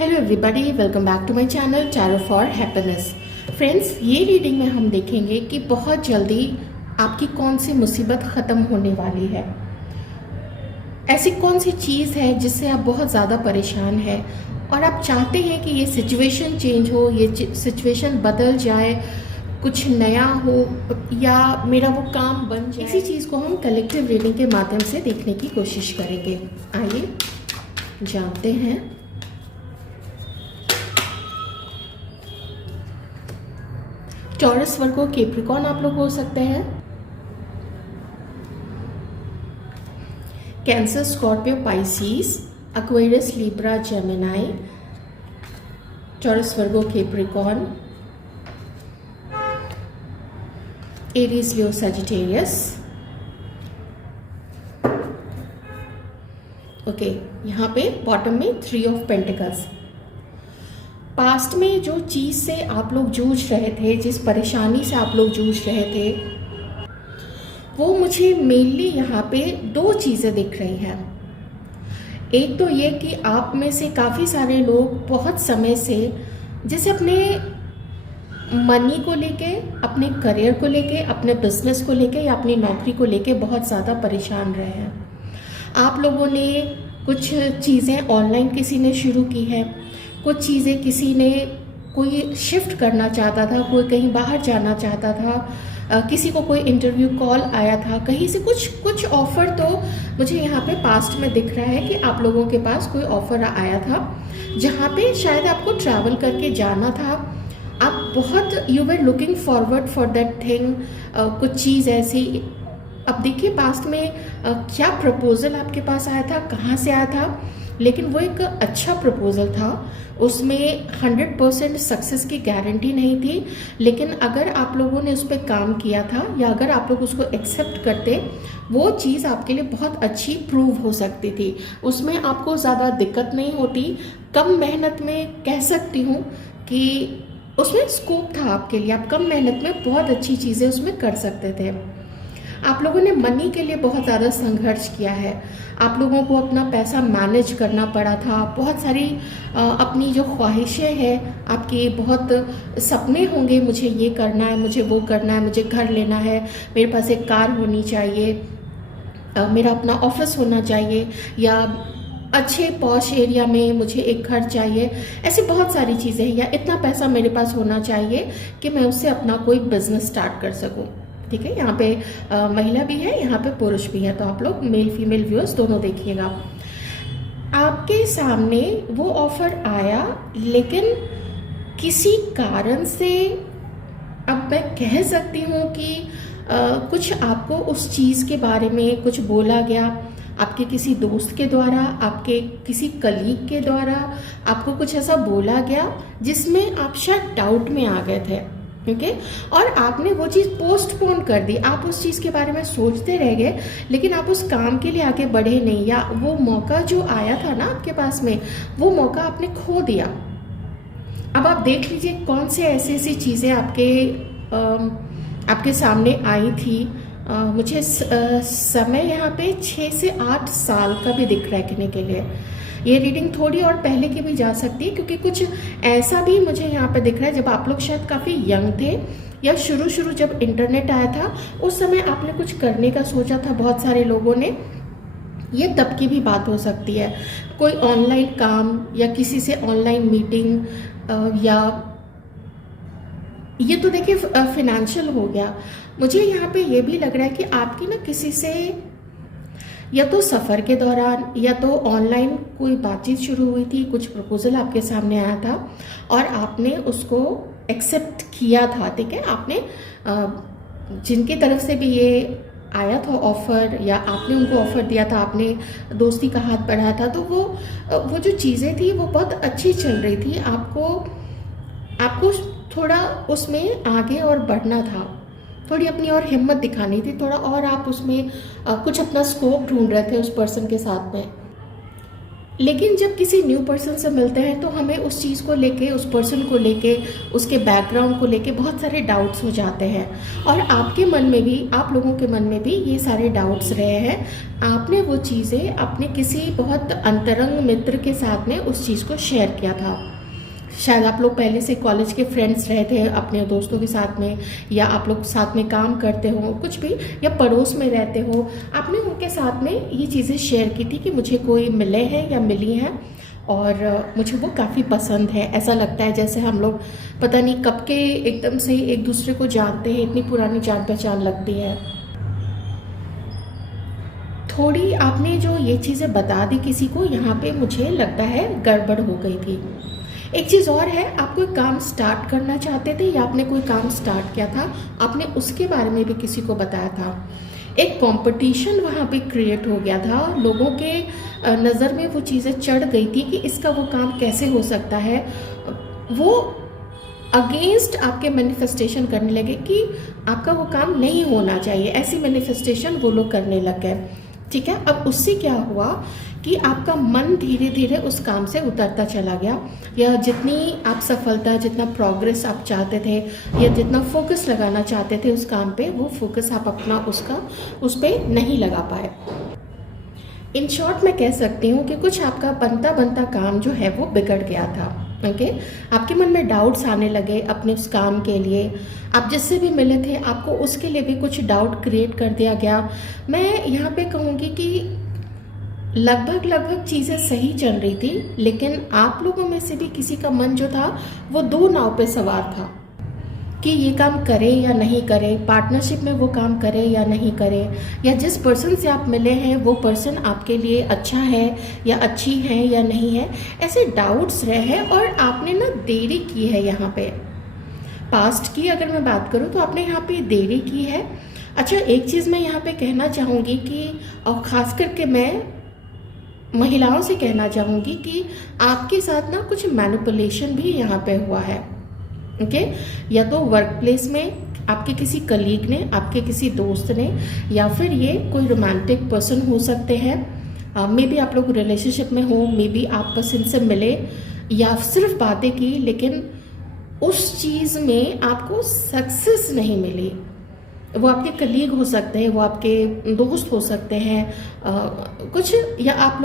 Hello everybody, welcome back to my channel tarot for happiness. Friends, ये reading में हम देखेंगे कि बहुत जल्दी आपकी कौन सी मुसीबत ख़त्म होने वाली है। ऐसी कौन सी चीज़ है जिससे आप बहुत ज़्यादा परेशान हैं और आप चाहते हैं कि ये सिचुएशन चेंज हो, ये सिचुएशन बदल जाए, कुछ नया हो या मेरा वो काम बन जाए। इसी चीज़ को हम कलेक्टिव रीडिंग के माध्यम से देखने की कोशिश करेंगे। आइए जानते हैं। टॉरस, वर्गो, कैप्रिकॉर्न आप लोग हो सकते हैं। Cancer, Scorpio, Pisces, Aquarius, Libra, Gemini. Taurus, Virgo, Capricorn, Aries, Leo, Sagittarius. Okay, यहाँ पे बॉटम में 3 ऑफ पेंटिकल्स। पास्ट में जो चीज़ से आप लोग जूझ रहे थे, जिस परेशानी से आप लोग जूझ रहे थे, वो मुझे मेनली यहाँ पे 2 चीज़ें दिख रही हैं। एक तो ये कि आप में से काफ़ी सारे लोग बहुत समय से जैसे अपने मनी को लेके, अपने करियर को लेके, अपने बिजनेस को लेके या अपनी नौकरी को लेके बहुत ज़्यादा परेशान रहे हैं। आप लोगों ने कुछ चीज़ें ऑनलाइन किसी ने शुरू की है, कुछ चीज़ें किसी ने, कोई शिफ्ट करना चाहता था, कोई कहीं बाहर जाना चाहता था, किसी को कोई इंटरव्यू कॉल आया था, कहीं से कुछ ऑफ़र तो मुझे यहाँ पे पास्ट में दिख रहा है कि आप लोगों के पास कोई ऑफ़र आया था जहाँ पे शायद आपको ट्रैवल करके जाना था। आप बहुत you were looking forward for that thing, कुछ चीज़ ऐसी। अब देखिए पास्ट में क्या प्रपोज़ल आपके पास आया था, कहाँ से आया था, लेकिन वो एक अच्छा प्रपोज़ल था। उसमें 100% सक्सेस की गारंटी नहीं थी, लेकिन अगर आप लोगों ने उस पर काम किया था या अगर आप लोग उसको एक्सेप्ट करते, वो चीज़ आपके लिए बहुत अच्छी प्रूव हो सकती थी। उसमें आपको ज़्यादा दिक्कत नहीं होती, कम मेहनत में कह सकती हूँ कि उसमें स्कोप था आपके लिए। आप कम मेहनत में बहुत अच्छी चीज़ें उसमें कर सकते थे। आप लोगों ने मनी के लिए बहुत ज़्यादा संघर्ष किया है। आप लोगों को अपना पैसा मैनेज करना पड़ा था। बहुत सारी अपनी जो ख्वाहिशें हैं, आपके बहुत सपने होंगे, मुझे ये करना है, मुझे वो करना है, मुझे घर लेना है, मेरे पास एक कार होनी चाहिए, मेरा अपना ऑफिस होना चाहिए, या अच्छे पॉश एरिया में मुझे एक घर चाहिए। ऐसी बहुत सारी चीज़ें हैं, या इतना पैसा मेरे पास होना चाहिए कि मैं उससे अपना कोई बिजनेस स्टार्ट कर सकूं। ठीक है, यहाँ पे महिला भी है, यहाँ पे पुरुष भी है, तो आप लोग मेल फीमेल व्यूअर्स दोनों देखिएगा। आपके सामने वो ऑफर आया, लेकिन किसी कारण से अब मैं कह सकती हूँ कि कुछ आपको उस चीज़ के बारे में कुछ बोला गया, आपके किसी दोस्त के द्वारा, आपके किसी कलीग के द्वारा आपको कुछ ऐसा बोला गया जिसमें आप शायद डाउट में आ गए थे। ओके, और आपने वो चीज़ पोस्टपोन कर दी। आप उस चीज़ के बारे में सोचते रह गए, लेकिन आप उस काम के लिए आगे बढ़े नहीं, या वो मौका जो आया था ना आपके पास में, वो मौका आपने खो दिया। अब आप देख लीजिए कौन से ऐसी चीज़ें आपके सामने आई थी। मुझे समय यहाँ पे 6 से 8 साल का भी दिख रखने के लिए। ये रीडिंग थोड़ी और पहले की भी जा सकती है, क्योंकि कुछ ऐसा भी मुझे यहाँ पे दिख रहा है जब आप लोग शायद काफ़ी यंग थे, या शुरू जब इंटरनेट आया था उस समय आपने कुछ करने का सोचा था बहुत सारे लोगों ने। ये तब की भी बात हो सकती है, कोई ऑनलाइन काम या किसी से ऑनलाइन मीटिंग, या ये तो देखिए फिनेंशियल हो गया। मुझे यहाँ पे ये भी लग रहा है कि आपकी ना किसी से या तो सफ़र के दौरान या तो ऑनलाइन कोई बातचीत शुरू हुई थी, कुछ प्रपोजल आपके सामने आया था और आपने उसको एक्सेप्ट किया था। ठीक है, आपने जिनकी तरफ से भी ये आया था ऑफ़र, या आपने उनको ऑफ़र दिया था, आपने दोस्ती का हाथ बढ़ाया था, तो वो जो चीज़ें थी वो बहुत अच्छी चल रही थी। आपको थोड़ा उसमें आगे और बढ़ना था, थोड़ी अपनी और हिम्मत दिखानी थी, थोड़ा और आप उसमें कुछ अपना स्कोप ढूंढ रहे थे उस पर्सन के साथ में। लेकिन जब किसी न्यू पर्सन से मिलते हैं तो हमें उस चीज़ को लेके, उस पर्सन को लेके, उसके बैकग्राउंड को लेके बहुत सारे डाउट्स हो जाते हैं। और आपके मन में भी, आप लोगों के मन में भी ये सारे डाउट्स रहे हैं। आपने वो चीज़ें अपने किसी बहुत अंतरंग मित्र के साथ में उस चीज़ को शेयर किया था। शायद आप लोग पहले से कॉलेज के फ्रेंड्स रहे थे अपने दोस्तों के साथ में, या आप लोग साथ में काम करते हो कुछ भी, या पड़ोस में रहते हो, आपने उनके साथ में ये चीज़ें शेयर की थी कि मुझे कोई मिले हैं या मिली हैं और मुझे वो काफ़ी पसंद है। ऐसा लगता है जैसे हम लोग पता नहीं कब के एकदम से एक दूसरे को जानते हैं, इतनी पुरानी जान पहचान लगती है। थोड़ी आपने जो ये चीज़ें बता दी किसी को, यहाँ पे मुझे लगता है गड़बड़ हो गई थी। एक चीज़ और है, आप कोई काम स्टार्ट करना चाहते थे या आपने कोई काम स्टार्ट किया था, आपने उसके बारे में भी किसी को बताया था। एक कंपटीशन वहाँ पे क्रिएट हो गया था, लोगों के नज़र में वो चीज़ें चढ़ गई थी कि इसका वो काम कैसे हो सकता है। वो अगेंस्ट आपके मैनिफेस्टेशन करने लगे कि आपका वो काम नहीं होना चाहिए, ऐसी मैनिफेस्टेशन वो लोग करने लग गए। ठीक है, अब उससे क्या हुआ कि आपका मन धीरे धीरे उस काम से उतरता चला गया, या जितनी आप सफलता, जितना प्रोग्रेस आप चाहते थे, या जितना फोकस लगाना चाहते थे उस काम पे, वो फोकस आप अपना उस पर नहीं लगा पाए। इन शॉर्ट मैं कह सकती हूँ कि कुछ आपका बनता बनता काम जो है वो बिगड़ गया था। ओके, आपके मन में डाउट्स आने लगे अपने उस काम के लिए। आप जिससे भी मिले थे आपको उसके लिए भी कुछ डाउट क्रिएट कर दिया गया। मैं यहाँ पे कहूँगी कि लगभग चीज़ें सही चल रही थी, लेकिन आप लोगों में से भी किसी का मन जो था वो दो नाव पे सवार था कि ये काम करे या नहीं करे, पार्टनरशिप में वो काम करे या नहीं करे, या जिस पर्सन से आप मिले हैं वो पर्सन आपके लिए अच्छा है या अच्छी है या नहीं है। ऐसे डाउट्स रहे हैं और आपने ना देरी की है। यहाँ पे पास्ट की अगर मैं बात करूँ तो आपने यहाँ पे देरी की है। अच्छा, एक चीज़ मैं यहाँ पे कहना चाहूँगी कि, और ख़ास करके मैं महिलाओं से कहना चाहूँगी कि आपके साथ ना कुछ मैनिपुलेशन भी यहाँ पे हुआ है। ओके, या तो वर्क प्लेस में आपके किसी कलीग ने, आपके किसी दोस्त ने, या फिर ये कोई रोमांटिक पर्सन हो सकते हैं। मे बी आप लोग रिलेशनशिप में हो, मे बी आप बस इनसे मिले या सिर्फ बातें की, लेकिन उस चीज़ में आपको सक्सेस नहीं मिली। वो आपके कलीग हो सकते हैं, वो आपके दोस्त हो सकते हैं, कुछ, या आप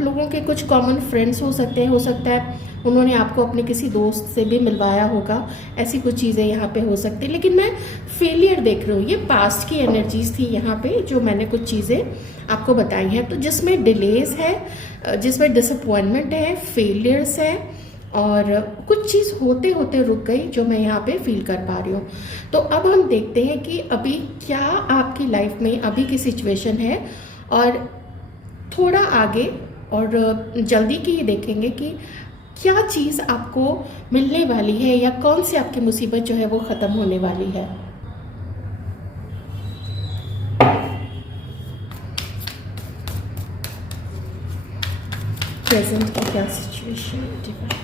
लोगों के कुछ कॉमन फ्रेंड्स हो सकते हैं। हो सकता है उन्होंने आपको अपने किसी दोस्त से भी मिलवाया होगा। ऐसी कुछ चीज़ें यहाँ पे हो सकती है, लेकिन मैं फेलियर देख रही हूँ। ये पास्ट की एनर्जीज थी यहाँ पे जो मैंने कुछ चीज़ें आपको बताई हैं, तो जिसमें डिलेज है, जिसमें डिसअपॉइंटमेंट है, फेलियर्स है, और कुछ चीज़ होते होते रुक गई जो मैं यहाँ पे फील कर पा रही हूँ। तो अब हम देखते हैं कि अभी क्या आपकी लाइफ में अभी की सिचुएशन है, और थोड़ा आगे और जल्दी की ही देखेंगे कि क्या चीज़ आपको मिलने वाली है, या कौन सी आपकी मुसीबत जो है वो ख़त्म होने वाली है। प्रेजेंट की क्या सिचुएशन है।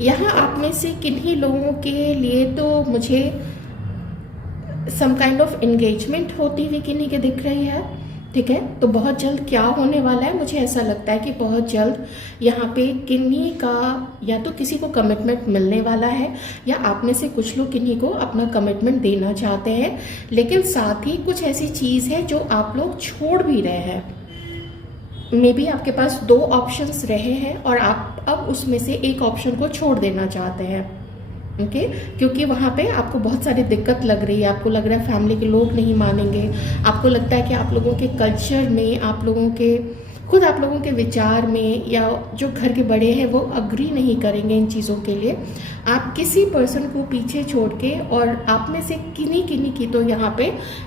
यहाँ आप में से किन्हीं लोगों के लिए तो मुझे सम काइंड ऑफ एंगेजमेंट होती हुई किन्हीं के दिख रही है। ठीक है, तो बहुत जल्द क्या होने वाला है, मुझे ऐसा लगता है कि बहुत जल्द यहाँ पे किन्हीं का या तो किसी को कमिटमेंट मिलने वाला है, या आप में से कुछ लोग किन्हीं को अपना कमिटमेंट देना चाहते हैं, लेकिन साथ ही कुछ ऐसी चीज़ है जो आप लोग छोड़ भी रहे हैं। मे बी आपके पास दो ऑप्शंस रहे हैं और आप अब उसमें से एक ऑप्शन को छोड़ देना चाहते हैं। ओके, क्योंकि वहाँ पे आपको बहुत सारी दिक्कत लग रही है, आपको लग रहा है फैमिली के लोग नहीं मानेंगे, आपको लगता है कि आप लोगों के कल्चर में, आप लोगों के खुद आप लोगों के विचार में, या जो घर के बड़े हैं वो अग्री नहीं करेंगे इन चीज़ों के लिए। आप किसी पर्सन को पीछे छोड़ के, और आप में से किन्हीं किन्हीं की तो यहाँ पे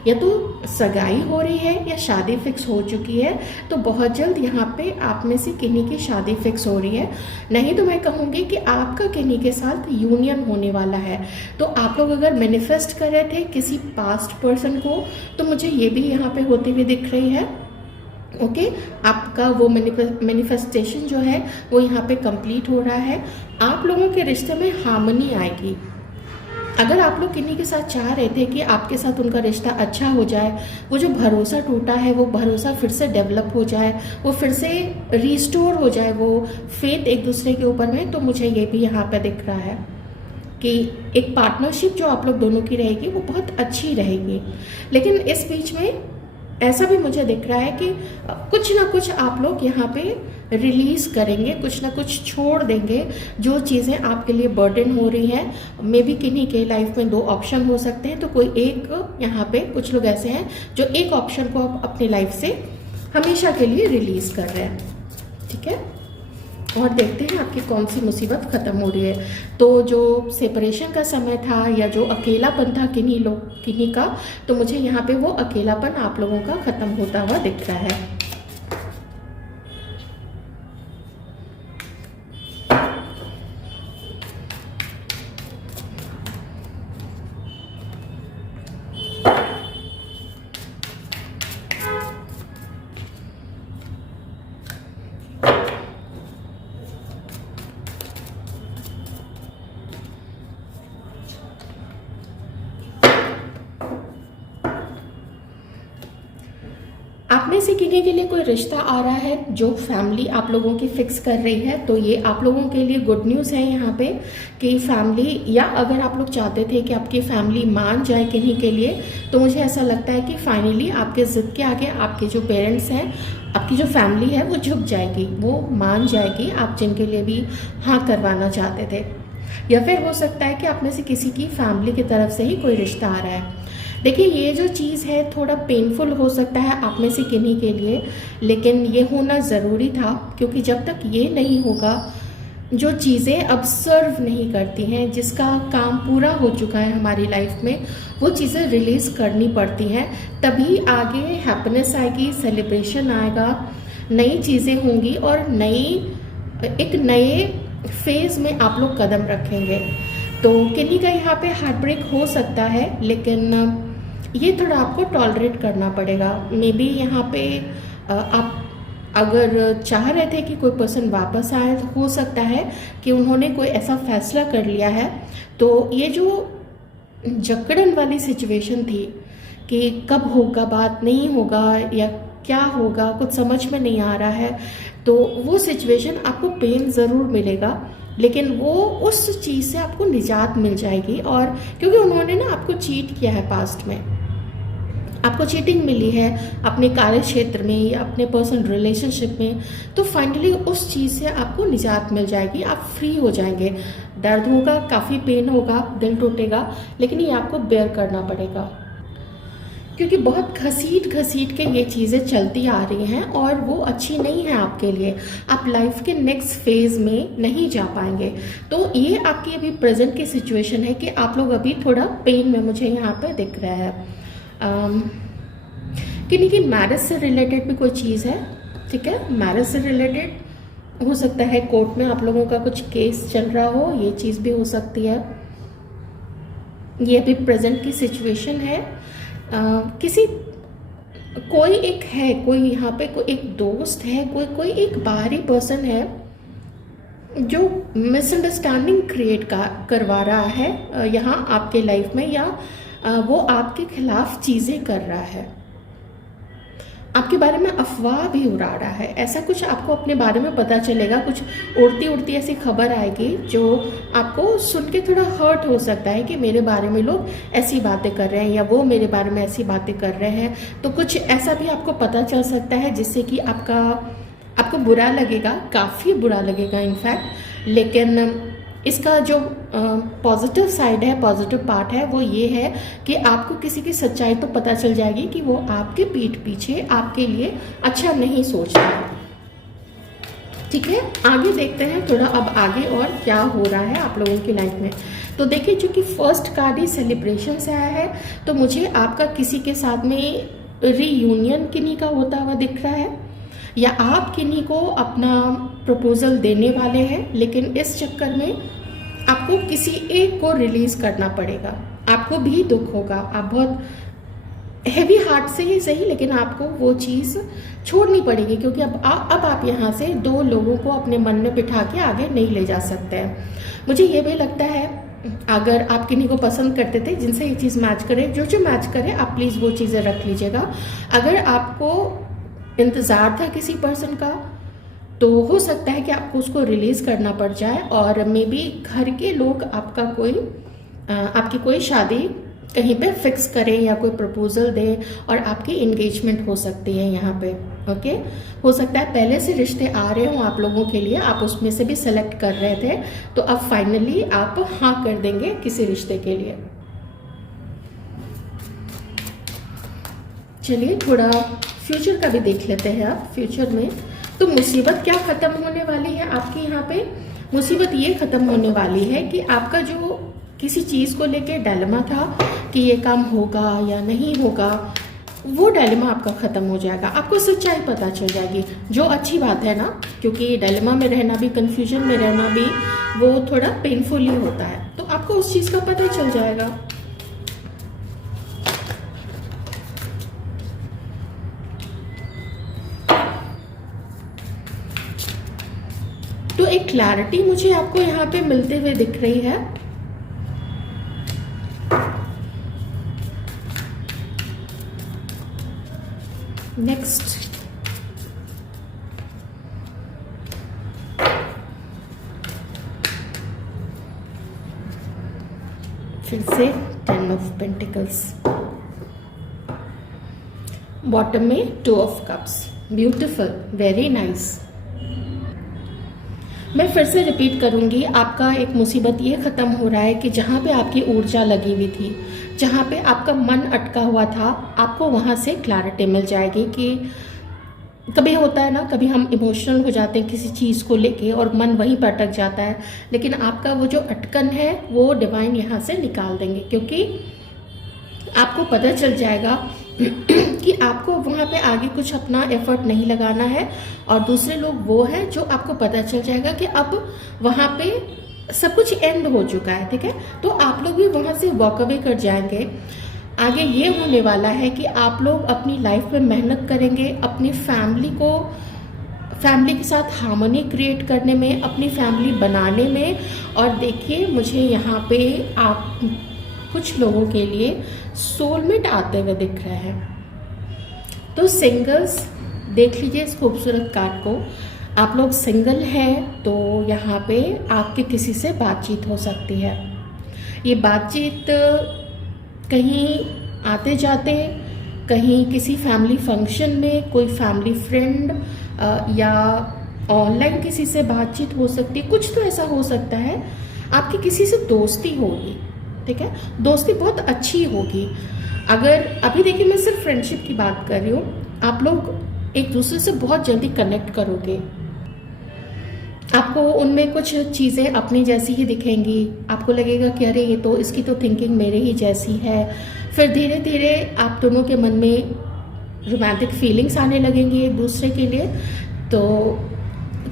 या तो सगाई हो रही है या शादी फिक्स हो चुकी है, तो बहुत जल्द यहाँ पे आप में से किन्हीं की शादी फिक्स हो रही है। नहीं तो मैं कहूँगी कि आपका किन्हीं के साथ यूनियन होने वाला है। तो आप लोग अगर मैनिफेस्ट कर रहे थे किसी पास्ट पर्सन को, तो मुझे ये भी यहाँ पे होती हुई दिख रही है। ओके, आपका वो मैनिफेस्टेशन जो है वो यहाँ पे कंप्लीट हो रहा है। आप लोगों के रिश्ते में हार्मनी आएगी। अगर आप लोग किन्हीं के साथ चाह रहे थे कि आपके साथ उनका रिश्ता अच्छा हो जाए, वो जो भरोसा टूटा है वो भरोसा फिर से डेवलप हो जाए, वो फिर से रिस्टोर हो जाए, वो फेथ एक दूसरे के ऊपर में, तो मुझे ये भी यहाँ पे दिख रहा है कि एक पार्टनरशिप जो आप लोग दोनों की रहेगी वो बहुत अच्छी रहेगी। लेकिन इस बीच में ऐसा भी मुझे दिख रहा है कि कुछ ना कुछ आप लोग यहाँ पे रिलीज करेंगे, कुछ ना कुछ छोड़ देंगे जो चीज़ें आपके लिए बर्डन हो रही हैं। मे बी किन्हीं के लाइफ में 2 ऑप्शन हो सकते हैं, तो कोई एक, यहाँ पे कुछ लोग ऐसे हैं जो एक ऑप्शन को आप अपनी लाइफ से हमेशा के लिए रिलीज कर रहे हैं। ठीक है, और देखते हैं आपकी कौन सी मुसीबत ख़त्म हो रही है। तो जो सेपरेशन का समय था या जो अकेलापन था किन्हीं का, तो मुझे यहाँ पे वो अकेलापन आप लोगों का ख़त्म होता हुआ दिख रहा है। आप में से किन्हीं के लिए कोई रिश्ता आ रहा है जो फैमिली आप लोगों की फिक्स कर रही है, तो ये आप लोगों के लिए गुड न्यूज़ है यहाँ पे कि फैमिली, या अगर आप लोग चाहते थे कि आपकी फैमिली मान जाए किन्हीं के लिए, तो मुझे ऐसा लगता है कि फाइनली आपके ज़िद के आगे आपके जो पेरेंट्स हैं, आपकी जो फैमिली है वो झुक जाएगी, वो मान जाएगी आप जिनके लिए भी हाँ करवाना चाहते थे। या फिर हो सकता है कि आप में से किसी की फैमिली की तरफ से ही कोई रिश्ता आ रहा है। देखिए, ये जो चीज़ है थोड़ा पेनफुल हो सकता है आप में से किन्हीं के लिए, लेकिन ये होना ज़रूरी था, क्योंकि जब तक ये नहीं होगा, जो चीज़ें अब सर्व नहीं करती हैं, जिसका काम पूरा हो चुका है हमारी लाइफ में, वो चीज़ें रिलीज़ करनी पड़ती हैं, तभी आगे हैप्पीनेस आएगी, सेलिब्रेशन आएगा, नई चीज़ें होंगी और एक नए फेज़ में आप लोग कदम रखेंगे। तो किन्हीं का यहाँ पे हार्ट ब्रेक हो सकता है, लेकिन ये थोड़ा आपको टॉलरेट करना पड़ेगा। मे बी यहाँ पे आप अगर चाह रहे थे कि कोई पर्सन वापस आए, तो हो सकता है कि उन्होंने कोई ऐसा फैसला कर लिया है। तो ये जो जकड़न वाली सिचुएशन थी कि कब होगा, बात नहीं होगा या क्या होगा, कुछ समझ में नहीं आ रहा है, तो वो सिचुएशन आपको पेन ज़रूर मिलेगा, लेकिन वो उस चीज़ से आपको निजात मिल जाएगी। और क्योंकि उन्होंने ना आपको चीट किया है पास्ट में, आपको चीटिंग मिली है अपने कार्य क्षेत्र में या अपने पर्सनल रिलेशनशिप में, तो फाइनली उस चीज़ से आपको निजात मिल जाएगी, आप फ्री हो जाएंगे। दर्द होगा, काफ़ी पेन होगा, दिल टूटेगा, लेकिन ये आपको बेयर करना पड़ेगा, क्योंकि बहुत घसीट के ये चीज़ें चलती आ रही हैं और वो अच्छी नहीं है आपके लिए। आप लाइफ के नेक्स्ट फेज़ में नहीं जा पाएंगे। तो ये आपकी अभी प्रेजेंट की सिचुएशन है कि आप लोग अभी थोड़ा पेन में मुझे यहाँ पे दिख रहा है। किन्हीं की मैरिज से रिलेटेड भी कोई चीज़ है। ठीक है, मैरिज से रिलेटेड हो सकता है कोर्ट में आप लोगों का कुछ केस चल रहा हो, ये चीज़ भी हो सकती है। ये अभी प्रेजेंट की सिचुएशन है। कोई एक है, कोई यहाँ पे कोई एक दोस्त है, कोई एक बाहरी पर्सन है जो मिसअंडरस्टैंडिंग क्रिएट करवा रहा है यहाँ आपके लाइफ में, या वो आपके खिलाफ चीज़ें कर रहा है, आपके बारे में अफवाह भी उड़ा रहा है। ऐसा कुछ आपको अपने बारे में पता चलेगा, कुछ उड़ती ऐसी खबर आएगी जो आपको सुन के थोड़ा हर्ट हो सकता है कि मेरे बारे में लोग ऐसी बातें कर रहे हैं या वो मेरे बारे में ऐसी बातें कर रहे हैं। तो कुछ ऐसा भी आपको पता चल सकता है जिससे कि आपको बुरा लगेगा, काफ़ी बुरा लगेगा इनफैक्ट। लेकिन इसका जो पॉजिटिव साइड है, पॉजिटिव पार्ट है, वो ये है कि आपको किसी की सच्चाई तो पता चल जाएगी कि वो आपके पीठ पीछे आपके लिए अच्छा नहीं सोच रहा। ठीक है, आगे देखते हैं थोड़ा अब आगे और क्या हो रहा है आप लोगों की लाइफ में। तो देखिए, चूँकि फर्स्ट कार्ड ही सेलिब्रेशन से आया है, तो मुझे आपका किसी के साथ में रीयूनियन किन्हीं का होता हुआ दिख रहा है, या आप किन्हीं को अपना प्रपोजल देने वाले हैं, लेकिन इस चक्कर में आपको किसी एक को रिलीज़ करना पड़ेगा। आपको भी दुख होगा, आप बहुत हैवी हार्ट से ही सही, लेकिन आपको वो चीज़ छोड़नी पड़ेगी, क्योंकि अब आप यहाँ से दो लोगों को अपने मन में बिठा के आगे नहीं ले जा सकते हैं। मुझे ये भी लगता है, अगर आप किन्हीं को पसंद करते थे जिनसे ये चीज़ मैच करे, जो मैच करे, आप प्लीज़ वो चीज़ें रख लीजिएगा। अगर आपको इंतज़ार था किसी पर्सन का, तो हो सकता है कि आपको उसको रिलीज़ करना पड़ जाए, और मे बी घर के लोग आपकी कोई शादी कहीं पे फिक्स करें या कोई प्रपोजल दे, और आपकी इंगेजमेंट हो सकती है यहाँ पे। ओके, हो सकता है पहले से रिश्ते आ रहे हों आप लोगों के लिए, आप उसमें से भी सेलेक्ट कर रहे थे, तो अब फाइनली आप हाँ कर देंगे किसी रिश्ते के लिए। चलिए थोड़ा फ्यूचर का भी देख लेते हैं। आप फ्यूचर में तो मुसीबत क्या ख़त्म होने वाली है आपकी यहाँ पे? मुसीबत ये ख़त्म होने वाली है कि आपका जो किसी चीज़ को लेके डायलेमा था कि ये काम होगा या नहीं होगा, वो डायलेमा आपका ख़त्म हो जाएगा। आपको सच्चाई पता चल जाएगी, जो अच्छी बात है ना, क्योंकि डायलेमा में रहना भी, कन्फ्यूजन में रहना भी, वो थोड़ा पेनफुल ही होता है। तो आपको उस चीज़ का पता चल जाएगा। तो एक क्लैरिटी मुझे आपको यहाँ पे मिलते हुए दिख रही है। नेक्स्ट, फिर से 10 ऑफ पेंटिकल्स, बॉटम में 2 of cups. Beautiful, very nice. मैं फिर से रिपीट करूंगी, आपका एक मुसीबत ये ख़त्म हो रहा है कि जहाँ पे आपकी ऊर्जा लगी हुई थी, जहाँ पे आपका मन अटका हुआ था, आपको वहाँ से क्लैरिटी मिल जाएगी। कि कभी होता है ना, कभी हम इमोशनल हो जाते हैं किसी चीज़ को लेके और मन वहीं पर अटक जाता है, लेकिन आपका वो जो अटकन है वो डिवाइन यहाँ से निकाल देंगे, क्योंकि आपको पता चल जाएगा कि आपको वहाँ पे आगे कुछ अपना एफर्ट नहीं लगाना है, और दूसरे लोग वो हैं जो आपको पता चल जाएगा कि अब वहाँ पे सब कुछ एंड हो चुका है। ठीक है, तो आप लोग भी वहाँ से वॉक अवे कर जाएंगे। आगे ये होने वाला है कि आप लोग अपनी लाइफ में मेहनत करेंगे, अपनी फैमिली के साथ हार्मनी क्रिएट करने में, अपनी फैमिली बनाने में। और देखिए, मुझे यहाँ पे आप कुछ लोगों के लिए सोलमेट आते हुए दिख रहे हैं। तो सिंगल्स, देख लीजिए इस खूबसूरत कार्ड को। आप लोग सिंगल हैं तो यहाँ पे आपके किसी से बातचीत हो सकती है। ये बातचीत कहीं आते जाते, कहीं किसी फैमिली फंक्शन में, कोई फैमिली फ्रेंड या ऑनलाइन किसी से बातचीत हो सकती है। कुछ तो ऐसा हो सकता है आपकी किसी से दोस्ती होगी। ठीक है, दोस्ती बहुत अच्छी होगी। अगर अभी देखिए, मैं सिर्फ फ्रेंडशिप की बात कर रही हूँ, आप लोग एक दूसरे से बहुत जल्दी कनेक्ट करोगे। आपको उनमें कुछ चीज़ें अपनी जैसी ही दिखेंगी, आपको लगेगा कि अरे ये तो, इसकी तो थिंकिंग मेरे ही जैसी है। फिर धीरे धीरे आप दोनों के मन में रोमांटिक फीलिंग्स आने लगेंगे एक दूसरे के लिए। तो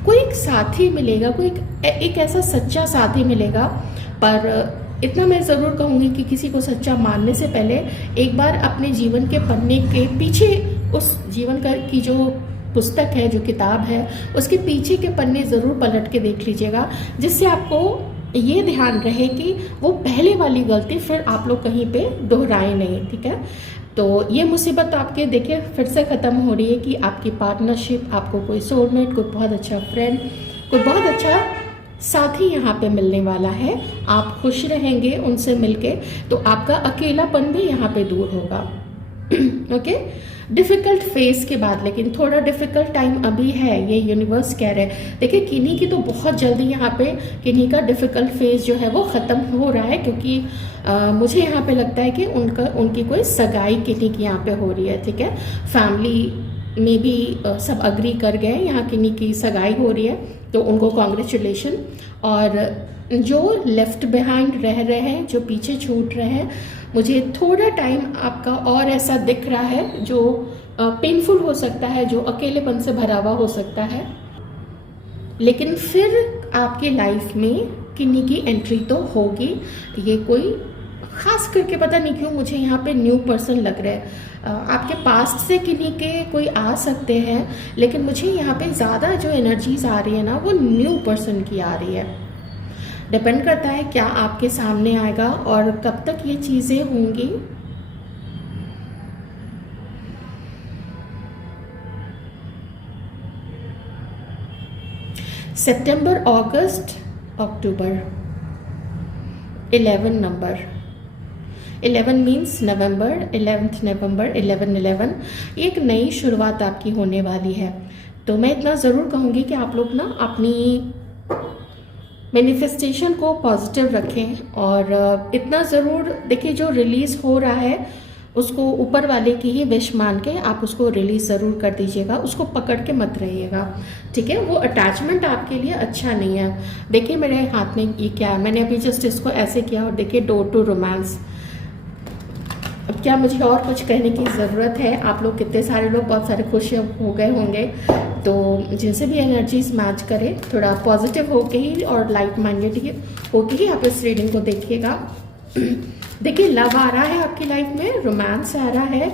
कोई एक साथी मिलेगा, कोई एक ऐसा सच्चा साथी मिलेगा। पर इतना मैं ज़रूर कहूँगी कि किसी को सच्चा मानने से पहले एक बार अपने जीवन के पन्ने के पीछे, उस जीवन की जो पुस्तक है, जो किताब है, उसके पीछे के पन्ने ज़रूर पलट के देख लीजिएगा, जिससे आपको ये ध्यान रहे कि वो पहले वाली गलती फिर आप लोग कहीं पे दोहराए नहीं। ठीक है, तो ये मुसीबत आपके देखिए फिर से ख़त्म हो रही है कि आपकी पार्टनरशिप, आपको कोई सोलमेट, कोई बहुत अच्छा फ्रेंड, कोई बहुत अच्छा साथी यहाँ पे मिलने वाला है। आप खुश रहेंगे उनसे मिलके, तो आपका अकेलापन भी यहाँ पे दूर होगा। ओके, डिफ़िकल्ट फेज के बाद, लेकिन थोड़ा डिफ़िकल्ट टाइम अभी है, ये यूनिवर्स कह रहे हैं। देखिए, किन्हीं की तो बहुत जल्दी यहाँ पे, किन्हीं का डिफ़िकल्ट फेज जो है वो ख़त्म हो रहा है, क्योंकि मुझे यहाँ पे लगता है कि उनकी कोई सगाई किन्हीं की यहाँ पे हो रही है। ठीक है, फैमिली में भी सब अग्री कर गए, यहाँ किन्हीं की सगाई हो रही है, तो उनको कॉन्ग्रेचुलेशन। और जो लेफ्ट बिहाइंड रह रहे हैं, जो पीछे छूट रहे हैं, मुझे थोड़ा टाइम आपका और ऐसा दिख रहा है जो पेनफुल हो सकता है, जो अकेलेपन से भरा हुआ हो सकता है, लेकिन फिर आपकी लाइफ में किन्हीं की एंट्री तो होगी। ये कोई खास करके, पता नहीं क्यों मुझे यहाँ पे न्यू पर्सन लग रहा है। आपके पास्ट से किन्हीं के कोई आ सकते हैं, लेकिन मुझे यहाँ पे ज़्यादा जो एनर्जीज आ रही है ना वो न्यू पर्सन की आ रही है। डिपेंड करता है क्या आपके सामने आएगा और कब तक ये चीज़ें होंगी। सितंबर, अगस्त, अक्टूबर, 11 नंबर, 11 मीन्स नवंबर, 11th नवंबर, 11/11 एक नई शुरुआत आपकी होने वाली है। तो मैं इतना ज़रूर कहूँगी कि आप लोग ना अपनी मैनिफेस्टेशन को पॉजिटिव रखें और इतना ज़रूर देखिए, जो रिलीज़ हो रहा है उसको ऊपर वाले की ही विश मान के आप उसको रिलीज़ ज़रूर कर दीजिएगा, उसको पकड़ के मत रहिएगा, ठीक है। वो अटैचमेंट आपके लिए अच्छा नहीं है। देखिए मेरे हाथ में ये क्या है, मैंने अभी जस्ट इसको ऐसे किया और देखिए डोर टू रोमांस। अब क्या मुझे और कुछ कहने की ज़रूरत है? आप लोग कितने सारे लोग बहुत सारे खुश हो गए होंगे, तो जिनसे भी एनर्जीज मैच करें थोड़ा पॉजिटिव होके ही और लाइट माइंडेड ही होके ही आप इस रीडिंग को देखिएगा। देखिए लव आ रहा है आपकी लाइफ में, रोमांस आ रहा है।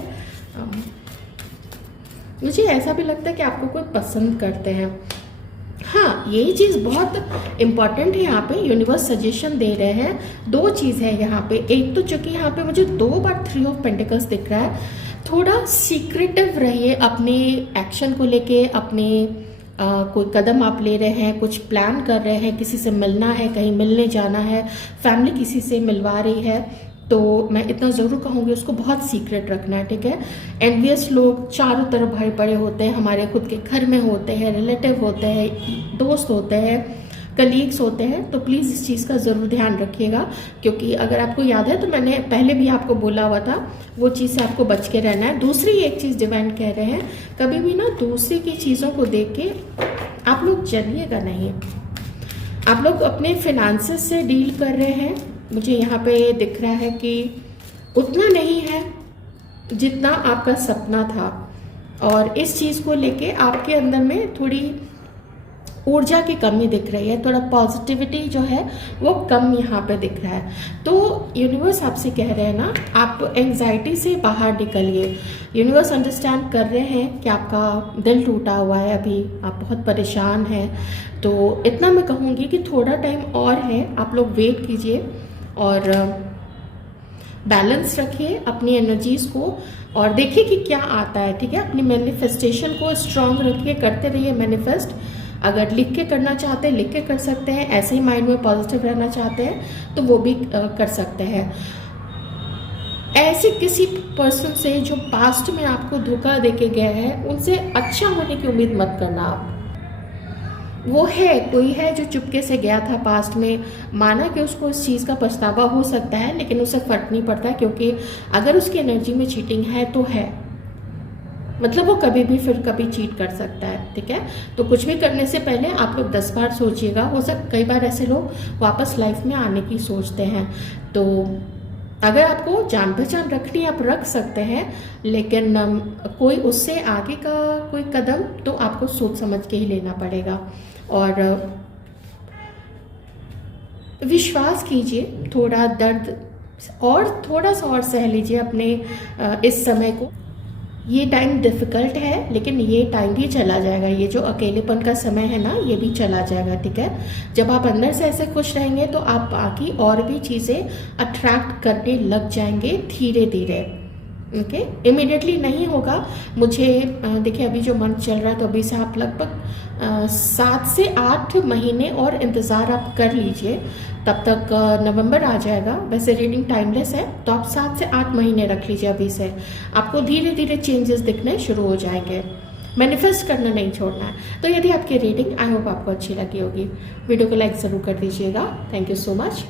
मुझे ऐसा भी लगता है कि आपको कोई पसंद करते हैं। हाँ, यही चीज़ बहुत इम्पॉर्टेंट है। यहाँ पे यूनिवर्स सजेशन दे रहे हैं, दो चीज़ है यहाँ पे। एक तो चूंकि यहाँ पे मुझे 2 बार 3 ऑफ पेंटिकल्स दिख रहा है, थोड़ा सीक्रेटिव रहिए अपने एक्शन को लेके। अपने कोई कदम आप ले रहे हैं, कुछ प्लान कर रहे हैं, किसी से मिलना है, कहीं मिलने जाना है, फैमिली किसी से मिलवा रही है, तो मैं इतना ज़रूर कहूँगी उसको बहुत सीक्रेट रखना है, ठीक है। एनवियस लोग चारों तरफ भरे पड़े होते हैं, हमारे खुद के घर में होते हैं, रिलेटिव होते हैं, दोस्त होते हैं, कलीग्स होते हैं, तो प्लीज़ इस चीज़ का ज़रूर ध्यान रखिएगा। क्योंकि अगर आपको याद है तो मैंने पहले भी आपको बोला हुआ था, वो चीज़ से आपको बच के रहना है। दूसरी एक चीज़ डिवाइन कह रहे हैं, कभी भी ना दूसरे की चीज़ों को देख के आप लोग जलिएगा नहीं। आप लोग अपने फिनेंसेस से डील कर रहे हैं, मुझे यहाँ पे दिख रहा है कि उतना नहीं है जितना आपका सपना था, और इस चीज़ को लेके आपके अंदर में थोड़ी ऊर्जा की कमी दिख रही है, थोड़ा पॉजिटिविटी जो है वो कम यहाँ पे दिख रहा है। तो यूनिवर्स आपसे कह रहे हैं ना, आप एंजाइटी से बाहर निकलिए। यूनिवर्स अंडरस्टैंड कर रहे हैं कि आपका दिल टूटा हुआ है, अभी आप बहुत परेशान हैं। तो इतना मैं कहूँगी कि थोड़ा टाइम और है, आप लोग वेट कीजिए और बैलेंस रखिए अपनी एनर्जीज़ को और देखिए कि क्या आता है, ठीक है। अपनी मैनिफेस्टेशन को स्ट्रांग रखिए, करते रहिए मैनिफेस्ट। अगर लिख के करना चाहते हैं लिख के कर सकते हैं, ऐसे ही माइंड में पॉजिटिव रहना चाहते हैं तो वो भी कर सकते हैं। ऐसे किसी पर्सन से जो पास्ट में आपको धोखा देके गया है, उनसे अच्छा होने की उम्मीद मत करना आप। वो है, कोई है जो चुपके से गया था पास्ट में, माना कि उसको इस चीज़ का पछतावा हो सकता है, लेकिन उसे फर्क नहीं पड़ता, क्योंकि अगर उसकी एनर्जी में चीटिंग है तो है, मतलब वो कभी भी फिर कभी चीट कर सकता है, ठीक है। तो कुछ भी करने से पहले आप लोग 10 बार सोचिएगा। हो सकता कई बार ऐसे लोग वापस लाइफ में आने की सोचते हैं, तो अगर आपको जान पहचान रखनी आप रख सकते हैं, लेकिन कोई उससे आगे का कोई कदम तो आपको सोच समझ के ही लेना पड़ेगा। और विश्वास कीजिए, थोड़ा दर्द और थोड़ा सा और सह लीजिए अपने इस समय को। ये टाइम डिफ़िकल्ट है, लेकिन ये टाइम भी चला जाएगा। ये जो अकेलेपन का समय है ना, ये भी चला जाएगा, ठीक है। जब आप अंदर से ऐसे खुश रहेंगे तो आप बाकी और भी चीज़ें अट्रैक्ट करने लग जाएंगे धीरे धीरे, ओके। इमीडिएटली नहीं होगा। मुझे देखिए अभी जो मंथ चल रहा है, तो अभी से आप लगभग 7 से 8 महीने और इंतज़ार आप कर लीजिए, तब तक नवंबर आ जाएगा। वैसे रीडिंग टाइमलेस है, तो आप 7 से 8 महीने रख लीजिए। अभी से आपको धीरे धीरे चेंजेस दिखने शुरू हो जाएंगे। मैनिफेस्ट करना नहीं छोड़ना है। तो यदि आपकी रीडिंग आई होप आपको अच्छी लगी होगी, वीडियो को लाइक ज़रूर कर दीजिएगा। Thank you so much.